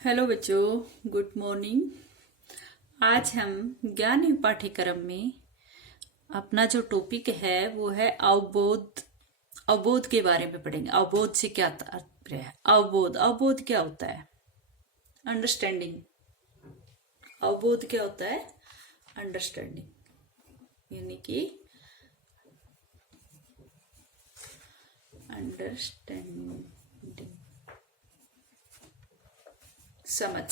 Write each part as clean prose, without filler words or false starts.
Hello बच्चों, good morning. आज हम ज्ञान पाठ्यक्रम में अपना जो टॉपिक है वो है अवबोध। अवबोध के बारे में पढ़ेंगे। अवबोध से क्या तात्पर्य है? अवबोध अवबोध क्या होता है? अंडरस्टैंडिंग। अवबोध क्या होता है? अंडरस्टैंडिंग, यानी कि अंडरस्टैंडिंग, समझ।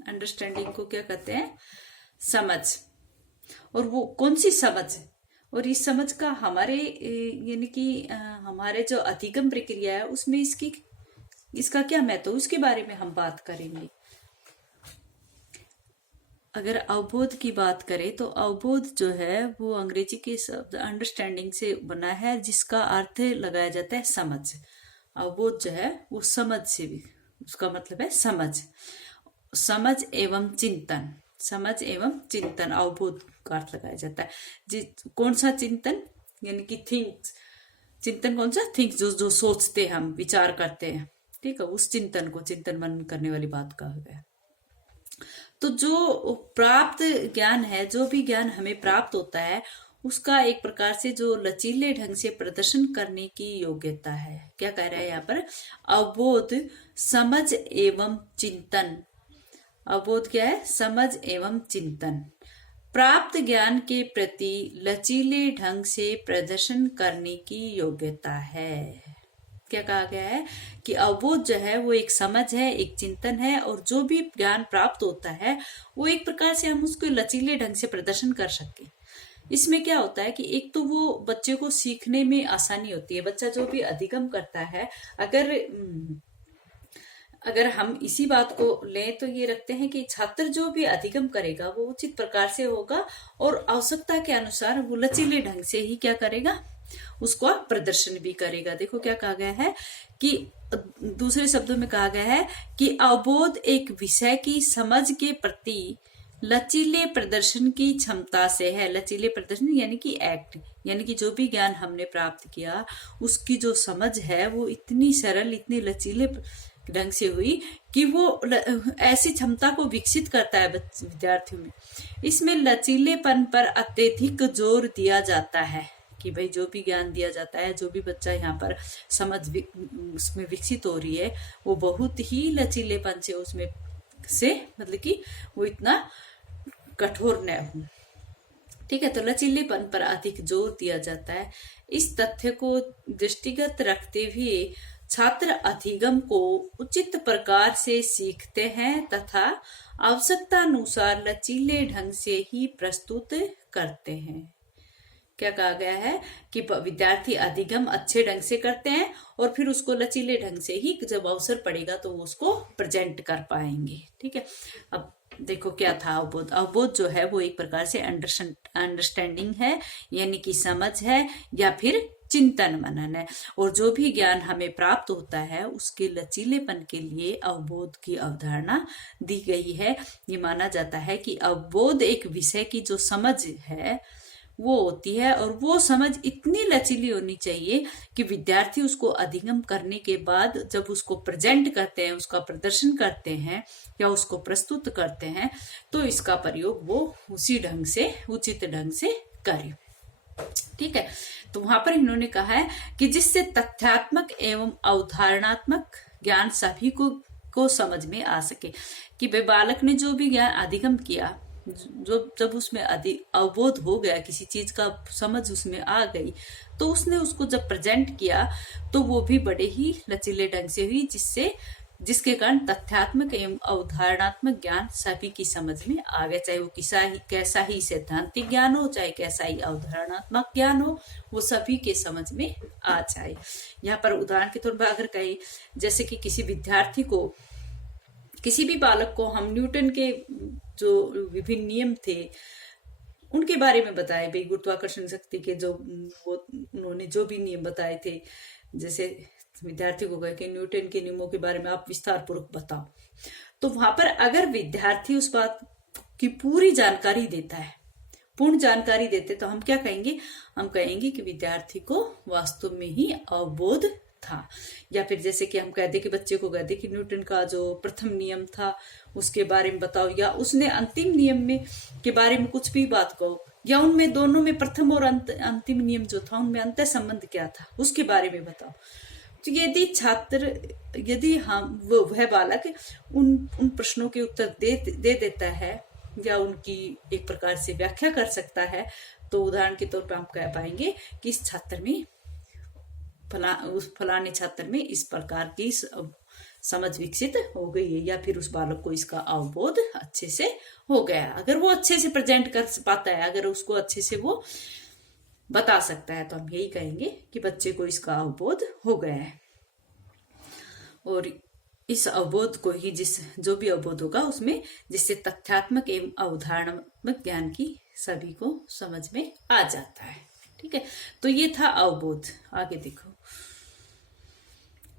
अंडरस्टैंडिंग को क्या कहते हैं? समझ। और वो कौन सी समझ? और इस समझ का हमारे यानी कि हमारे जो अधिगम प्रक्रिया है उसमें इसका क्या महत्व, उसके बारे में हम बात करेंगे। अगर अवबोध की बात करें तो अवबोध जो है वो अंग्रेजी के शब्द अंडरस्टैंडिंग से बना है, जिसका अर्थ लगाया जाता है समझ। अवबोध जो है वो समझ से भी, उसका मतलब है समझ। समझ एवं चिंतन, समझ एवं चिंतन अवबोध का अर्थ लगाया जाता है। कौन सा चिंतन? यानी कि थिंक्स। चिंतन कौन सा? थिंक्स, जो सोचते हम, विचार करते हैं, ठीक है, उस चिंतन को चिंतन मनन करने वाली बात कहा गया। तो जो प्राप्त ज्ञान है, जो भी ज्ञान हमें प्राप्त होता है, उसका एक प्रकार से जो लचीले ढंग से प्रदर्शन करने की योग्यता है। क्या कह रहा है यहाँ पर? अवबोध समझ एवं चिंतन। अवबोध क्या है? समझ एवं चिंतन। प्राप्त ज्ञान के प्रति लचीले ढंग से प्रदर्शन करने की योग्यता है। क्या कहा गया है कि अवबोध जो है वो एक समझ है, एक चिंतन है, और जो भी ज्ञान प्राप्त होता है वो एक प्रकार से हम उसको लचीले ढंग से प्रदर्शन कर सके। इसमें क्या होता है कि एक तो वो बच्चे को सीखने में आसानी होती है। बच्चा जो भी अधिगम करता है, अगर हम इसी बात को लें तो ये रखते हैं कि छात्र जो भी अधिगम करेगा वो उचित प्रकार से होगा और आवश्यकता के अनुसार वो लचीले ढंग से ही क्या करेगा, उसको प्रदर्शन भी करेगा। देखो क्या कहा गया है कि दूसरे शब्दों में कहा गया है कि अवबोध एक विषय की समझ के प्रति लचीले प्रदर्शन की क्षमता से है। लचीले प्रदर्शन यानी कि एक्ट, यानी कि जो भी ज्ञान हमने प्राप्त किया उसकी जो समझ है वो इतनी सरल, इतनी लचीले ढंग से हुई कि वो ऐसी क्षमता को विकसित करता है विद्यार्थियों में। इसमें लचीलेपन पर अत्यधिक जोर दिया जाता है कि भाई जो भी ज्ञान दिया जाता है, जो भी बच्चा यहाँ पर समझ उसमें विकसित हो रही है, वो बहुत ही लचीलेपन से उसमें से मतलब कि वो इतना कठोर न हो। ठीक है, तो लचीलेपन पर अधिक जोर दिया जाता है। इस तथ्य को दृष्टिगत रखते हुए छात्र अधिगम को उचित प्रकार से सीखते हैं तथा आवश्यकता अनुसार लचीले ढंग से ही प्रस्तुत करते हैं। क्या कहा गया है कि विद्यार्थी अधिगम अच्छे ढंग से करते हैं और फिर उसको लचीले ढंग से ही जब अवसर पड़ेगा तो वो उसको प्रेजेंट कर पाएंगे। ठीक है, अब देखो क्या था अवबोध। अवबोध जो है वो एक प्रकार से अंडरस्टैंडिंग है, यानी कि समझ है या फिर चिंतन मनन है। और जो भी ज्ञान हमें प्राप्त होता है उसके लचीलेपन के लिए अवबोध की अवधारणा दी गई है। ये माना जाता है कि अवबोध एक विषय की जो समझ है वो होती है, और वो समझ इतनी लचीली होनी चाहिए कि विद्यार्थी उसको अधिगम करने के बाद जब उसको प्रेजेंट करते हैं, उसका प्रदर्शन करते हैं या उसको प्रस्तुत करते हैं, तो इसका प्रयोग वो उसी ढंग से, उचित ढंग से करें। ठीक है, तो वहां पर इन्होंने कहा है कि जिससे तथ्यात्मक एवं अवधारणात्मक ज्ञान सभी को समझ में आ सके। कि भाई बालक ने जो भी ज्ञान अधिगम किया, जो जब उसमें अवबोध हो गया, किसी चीज का समझ उसमें आ गई, तो उसने उसको जब प्रेजेंट किया तो वो भी बड़े ही लचीले ढंग से हुई, जिसके कारण तथ्यात्मक एवं अवधारणात्मक ज्ञान सभी की समझ में आ गया। चाहे वो कैसा ही सैद्धांतिक ज्ञान हो, चाहे कैसा ही अवधारणात्मक ज्ञान हो, वो सभी के समझ में आ जाए। यहाँ पर उदाहरण के तौर पर अगर कहें, जैसे कि किसी विद्यार्थी को, किसी भी बालक को हम न्यूटन के जो विभिन्न नियम थे उनके बारे में बताए, भाई गुरुत्वाकर्षण शक्ति के जो उन्होंने जो भी नियम बताए थे, जैसे विद्यार्थी को कहे कि न्यूटन के नियमों के बारे में आप विस्तार पूर्वक बताओ, तो वहां पर अगर विद्यार्थी उस बात की पूरी जानकारी देता है, पूर्ण जानकारी देते, तो हम क्या कहेंगे? हम कहेंगे कि विद्यार्थी को वास्तव में ही अवबोध था। या फिर जैसे कि हम कह दे कि बच्चे को कह दे कि न्यूटन का जो प्रथम नियम था उसके बारे में बताओ, या उसने अंतिम नियम में के बारे में कुछ भी बात कहो, या उनमें दोनों में प्रथम और अंतिम नियम जो था उनमें अंतर संबंध क्या था उसके बारे में बताओ। तो यदि हम वह बालक उन प्रश्नों के उत्तर दे देता है या उनकी एक प्रकार से व्याख्या कर सकता है, तो उदाहरण के तौर पर हम कह पाएंगे कि इस छात्र में उस फलाने छात्र में इस प्रकार की समझ विकसित हो गई है, या फिर उस बालक को इसका अवबोध अच्छे से हो गया। अगर वो अच्छे से प्रेजेंट कर पाता है, अगर उसको अच्छे से वो बता सकता है, तो हम यही कहेंगे कि बच्चे को इसका अवबोध हो गया है। और इस अवबोध को ही जो भी अवबोध होगा उसमें जिससे तथ्यात्मक एवं अवधारणात्मक ज्ञान की सभी को समझ में आ जाता है। ठीक है, तो ये था अवबोध। आगे देखो,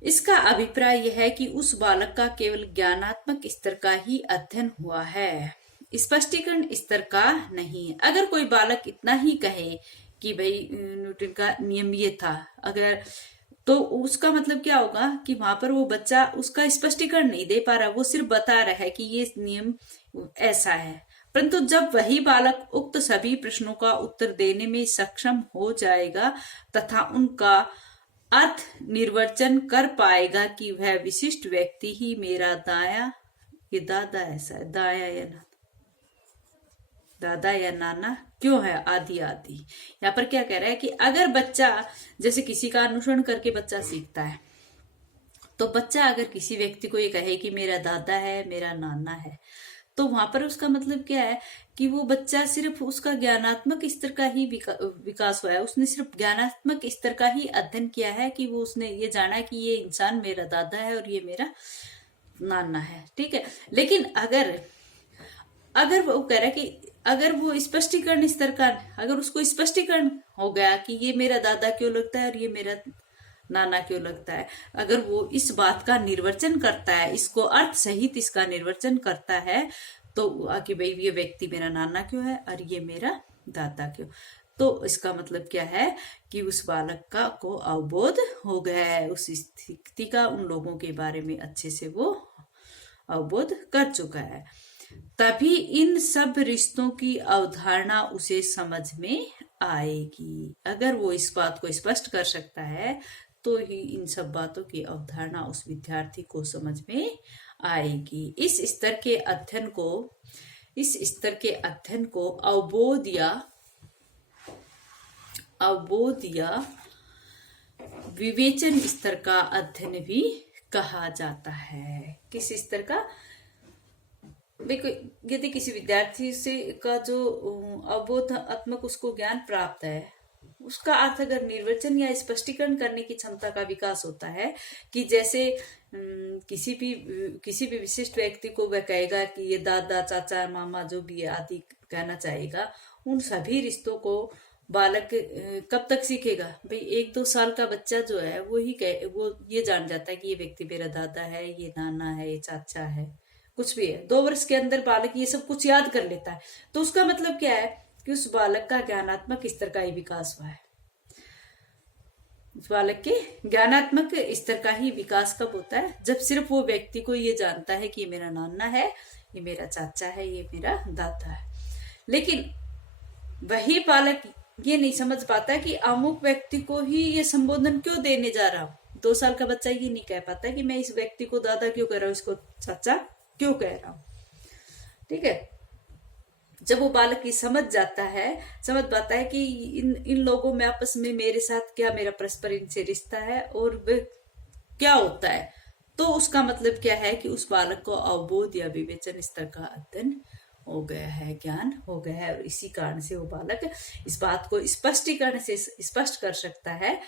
इसका अभिप्राय यह है कि उस बालक का केवल ज्ञानात्मक स्तर का ही अध्ययन हुआ है, स्पष्टीकरण स्तर का नहीं। अगर कोई बालक इतना ही कहे कि भाई न्यूटन का नियम ये था, अगर तो उसका मतलब क्या होगा कि वहां पर वो बच्चा उसका स्पष्टीकरण नहीं दे पा रहा, वो सिर्फ बता रहा है कि ये नियम ऐसा है। परंतु जब वही बालक उक्त सभी प्रश्नों का उत्तर देने में सक्षम हो जाएगा तथा उनका अर्थ निर्वचन कर पाएगा कि वह विशिष्ट व्यक्ति ही मेरा ये दादा ऐसा है, दादा या नाना क्यों है, आदि आदि। यहाँ पर क्या कह रहा है कि अगर बच्चा जैसे किसी का अनुसरण करके बच्चा सीखता है, तो बच्चा अगर किसी व्यक्ति को ये कहे कि मेरा दादा है, मेरा नाना है, तो वहां पर उसका मतलब क्या है कि वो बच्चा सिर्फ उसका ज्ञानात्मक स्तर का ही विकास हुआ है, उसने सिर्फ ज्ञानात्मक स्तर का ही अध्ययन किया है, कि वो उसने ये जाना कि ये इंसान मेरा दादा है और ये मेरा नाना है। ठीक है, लेकिन अगर वो कह रहा है कि अगर वो स्पष्टीकरण स्तर का, अगर उसको स्पष्टीकरण हो गया कि ये मेरा दादा क्यों लगता है और ये मेरा नाना क्यों लगता है, अगर वो इस बात का निर्वचन करता है, इसको अर्थ सहित इसका निर्वचन करता है, तो कि भाई ये व्यक्ति मेरा नाना क्यों है और ये मेरा दादा क्यों, तो इसका मतलब क्या है कि उस बालक को अवबोध हो गया है, उस स्थिति का, उन लोगों के बारे में अच्छे से वो अवबोध कर चुका है। तभी इन सब रिश्तों की अवधारणा उसे समझ में आएगी। अगर वो इस बात को स्पष्ट कर सकता है तो ही इन सब बातों की अवधारणा उस विद्यार्थी को समझ में आएगी। इस स्तर के अध्ययन को अवबोध या विवेचन स्तर का अध्ययन भी कहा जाता है। किस स्तर का? देखो, यदि किसी विद्यार्थी से का जो अवबोधात्मक उसको ज्ञान प्राप्त है, उसका अर्थ अगर निर्वचन या स्पष्टीकरण करने की क्षमता का विकास होता है, कि जैसे किसी भी विशिष्ट व्यक्ति को वह कहेगा कि ये दादा, चाचा, मामा जो भी आदि कहना चाहेगा, उन सभी रिश्तों को बालक कब तक सीखेगा? भाई 1-2 साल का बच्चा जो है वो ये जान जाता है कि ये व्यक्ति मेरा दादा है, ये नाना है, ये चाचा है, कुछ भी है। 2 वर्ष के अंदर बालक ये सब कुछ याद कर लेता है। तो उसका मतलब क्या है कि उस बालक का ज्ञानात्मक स्तर का ही विकास हुआ है। उस बालक के ज्ञानात्मक स्तर का ही विकास कब होता है? जब सिर्फ वो व्यक्ति को ये जानता है कि ये मेरा नाना है, ये मेरा चाचा है, ये मेरा दादा है। लेकिन वही बालक ये नहीं समझ पाता कि अमुक व्यक्ति को ही ये संबोधन क्यों देने जा रहा हूं। 2 साल का बच्चा ये नहीं कह पाता कि मैं इस व्यक्ति को दादा क्यों कह रहा हूं, इसको चाचा क्यों कह रहा हूं। ठीक है, जब वो बालक की समझ पाता है कि इन लोगों में आपस में मेरे साथ क्या, मेरा परस्पर इनसे रिश्ता है और वे क्या होता है, तो उसका मतलब क्या है कि उस बालक को अवबोध या विवेचन स्तर का अध्ययन हो गया है, ज्ञान हो गया है। और इसी कारण से वो बालक इस बात को स्पष्टीकरण से स्पष्ट कर सकता है।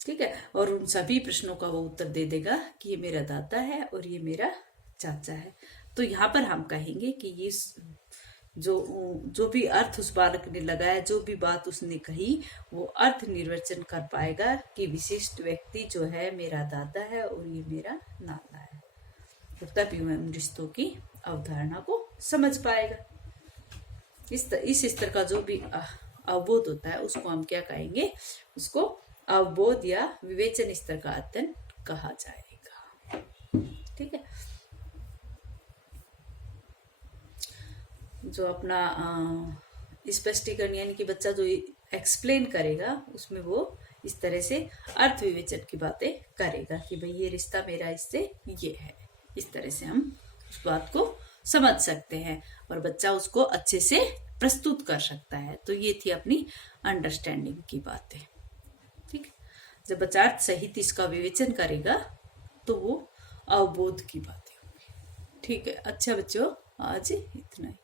ठीक है, और उन सभी प्रश्नों का वो उत्तर दे देगा कि ये मेरा दादा है और ये मेरा चाचा है। तो यहाँ पर हम कहेंगे कि ये जो भी अर्थ उस बालक ने लगाया, जो भी बात उसने कही, वो अर्थ निर्वचन कर पाएगा कि विशिष्ट व्यक्ति जो है मेरा दादा है और ये मेरा नाना है। तो तभी वह उन रिश्तों की अवधारणा को समझ पाएगा। इस स्तर का जो भी अवबोध होता है उसको हम क्या कहेंगे? उसको अवबोध या विवेचन स्तर का अध्ययन कहा जाएगा। ठीक है, जो अपना स्पष्टीकरण यानी कि बच्चा जो एक्सप्लेन करेगा उसमें वो इस तरह से अर्थ विवेचन की बातें करेगा कि भाई ये रिश्ता मेरा इससे ये है, इस तरह से हम उस बात को समझ सकते हैं और बच्चा उसको अच्छे से प्रस्तुत कर सकता है। तो ये थी अपनी अंडरस्टैंडिंग की बातें। ठीक, जब बच्चा अर्थ सहित इसका विवेचन करेगा तो वो अवबोध की बातें होंगी। ठीक है, अच्छा बच्चों, आज इतना ही।